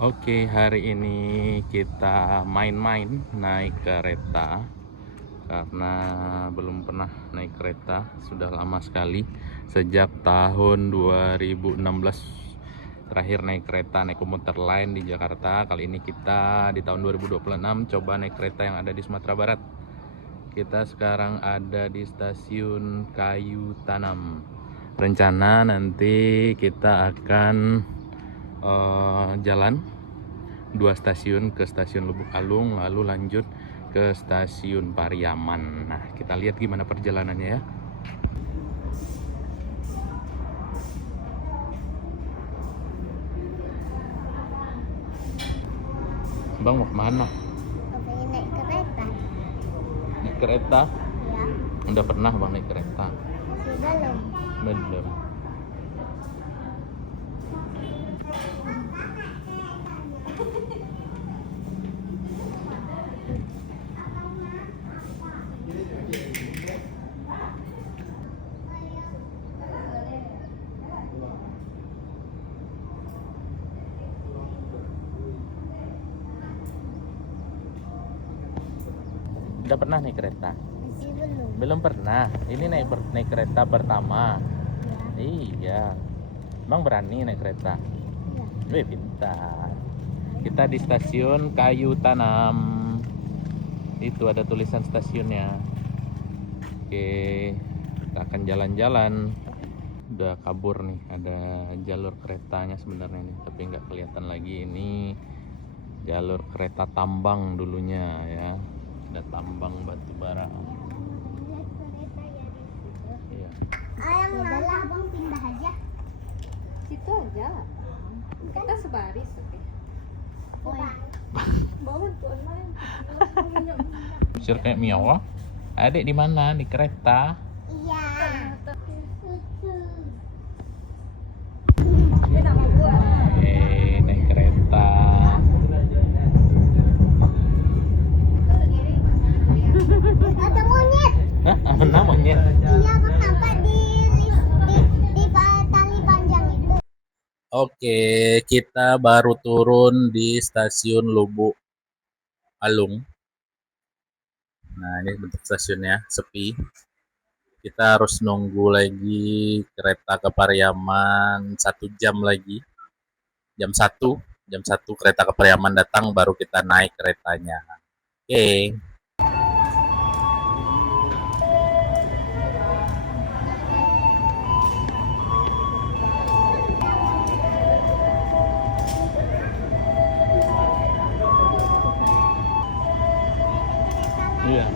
Oke, hari ini kita main-main naik kereta karena belum pernah naik kereta sudah lama sekali, sejak tahun 2016 terakhir naik kereta, naik komuter lain di Jakarta. Kali ini kita di tahun 2026 coba naik kereta yang ada di Sumatera Barat. Kita sekarang ada di stasiun Kayu Tanam. Rencana nanti kita akan jalan 2 stasiun ke stasiun Lubuk Alung, lalu lanjut ke stasiun Pariaman. Nah, kita lihat gimana perjalanannya ya. Bang mau kemana? Pengen naik kereta. Naik kereta? Ya. Udah pernah bang naik kereta? Belum. Belum. Udah pernah naik kereta? Masih belum. Belum pernah. Ini naik kereta pertama. Ya. Iya. Bang berani naik kereta? Ya. Wih, pintar. Kita di stasiun Kayu Tanam. Itu ada tulisan stasiunnya. Oke, kita akan jalan-jalan. Udah kabur nih, ada jalur keretanya sebenarnya nih, tapi nggak kelihatan lagi. Ini jalur kereta tambang dulunya ya. Ada tambang batu bara. Lihat kereta ya di situ. Iya. Ayam lah, abang pindah aja. Situ aja lah. Kita sebaris oke. Coba. Bawa tuan main. Sir kayak Miawa. Adik di mana? Di kereta. Iya. Dia nak buat. Naik kereta. Ada monyet. Hah? Apa namanya? Iya, abang nampak di tali panjang itu. Oke, kita baru turun di stasiun Lubuk Alung. Nah, ini bentuk stasiunnya, sepi. Kita harus nunggu lagi kereta ke Pariaman 1 jam lagi. Jam 1 kereta ke Pariaman datang, baru kita naik keretanya. Oke. Iya.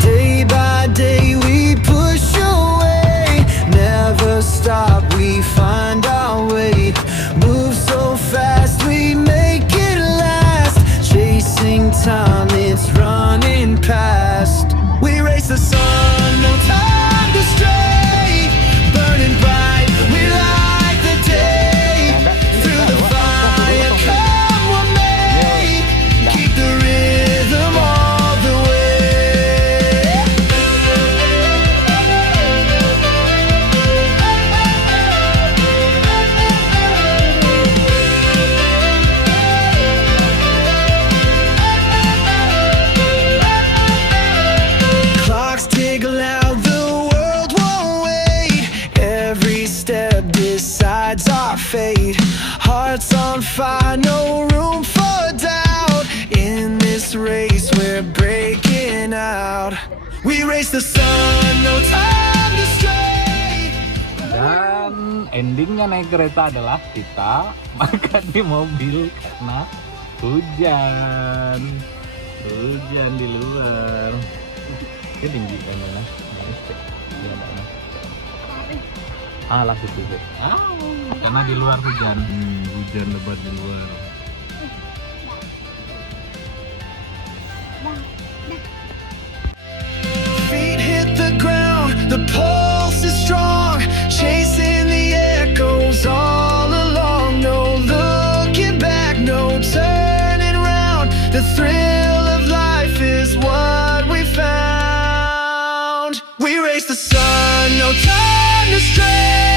Day by day we push away, never stop, we find our way. Move so fast, we make it last. Chasing time, it's running past. We race the sun, no time to stray. Burning bright, we light the day. Through the fire, come what may. Keep the rhythm all the way. Clocks tick loud, the world won't wait. Every step decides our fate. Hearts on fire, no room for doubt. In this race, we're breaking out. We race the sun, no time to stray. Dan endingnya naik kereta adalah kita makan di mobil karena hujan. Hujan di luar. Ini tinggi kan mana? Iya, Langsung tutup. Karena di luar hujan. Hujan lebat di luar. Feet hit the ground, the pulse is strong, chasing the echoes all along. No looking back, no turning round. The thrill of life is what we found. We race the sun, no time to stray.